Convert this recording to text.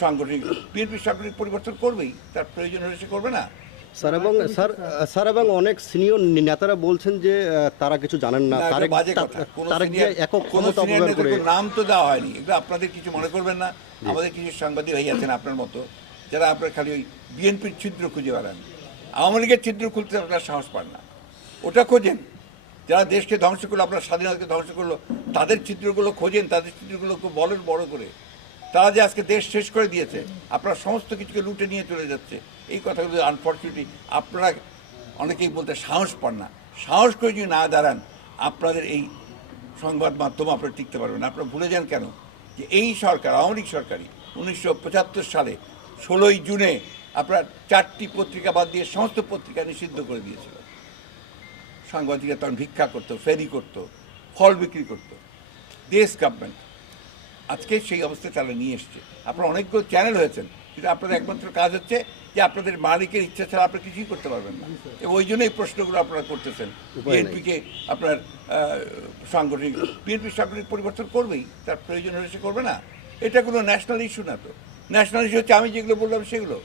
সাংগঠনিক বিএনপি সাংগঠনিক পরিবর্তন করবেই তার প্রয়োজন সে করবে না। স্যার এবং স্যার স্যার এবং অনেক সিনিয়র নেতারা বলছেন যে তারা কিছু জানেন না। না, এটা তারেক বাজে তা- কথা। কোনো তারেক জিয়া একক ক্ষমতা অপব্যবহার করে নাম তো দেওয়া হয়নি। আপনাদের কিছু মনে করবেন না। আমাদের কিছু সাংবাদিক ভাই আছেন আপনার মতো যারা আপনার খালি ওই বিএনপির ছিদ্র খুঁজে বেড়ান। আওয়ামী লীগের ছিদ্র খুলতে আপনারা সাহস পান না। ওটা খোঁজেন। যারা দেশকে ধ্বংস করল আপনার স্বাধীনতাকে ধ্বংস করল তাদের চিত্রগুলো খোঁজেন তাদের চিত্রগুলোকে বলেন বড় করে। তারা যে আজকে দেশ শেষ করে দিয়েছে, আপনারা সমস্ত কিছুকে লুটে নিয়ে চলে যাচ্ছে, এই কথাগুলো আনফর্চুনেটলি আপনারা অনেকেই বলতে সাহস পান না। সাহস করে যদি না দাঁড়ান, আপনাদের এই সংবাদ মাধ্যম আপনারা টিকতে পারবেন আপনারা ভুলে যান কেন? যে এই সরকার, আওয়ামী লীগ সরকারই উনিশশো পঁচাত্তর সালে ষোলোই জুনে আপনার চারটি পত্রিকা বাদ দিয়ে সমস্ত পত্রিকা নিষিদ্ধ করে দিয়েছিল। সাংবাদিকরা তখন ভিক্ষা করতো, ফেরি করতো, ফল বিক্রি করতো, দেশ গভর্নমেন্ট আজকে সেই অবস্থা তারা নিয়ে এসছে। আপনারা অনেকগুলো চ্যানেল হয়েছেন কিন্তু আপনাদের একমাত্র কাজ হচ্ছে যে আপনাদের মালিকের ইচ্ছা ছাড়া আপনারা কিছুই করতে পারবেন না। এবং ওই জন্য এই প্রশ্নগুলো আপনারা করতেছেন। বিএনপিকে আপনার সাংগঠনিক বিএনপি সাংগঠনিক পরিবর্তন করবেই তার প্রয়োজন হলে সে করবে না। এটা কোনো ন্যাশনাল ইস্যু না তো। ন্যাশনাল ইস্যু হচ্ছে আমি যেগুলো বললাম সেগুলো।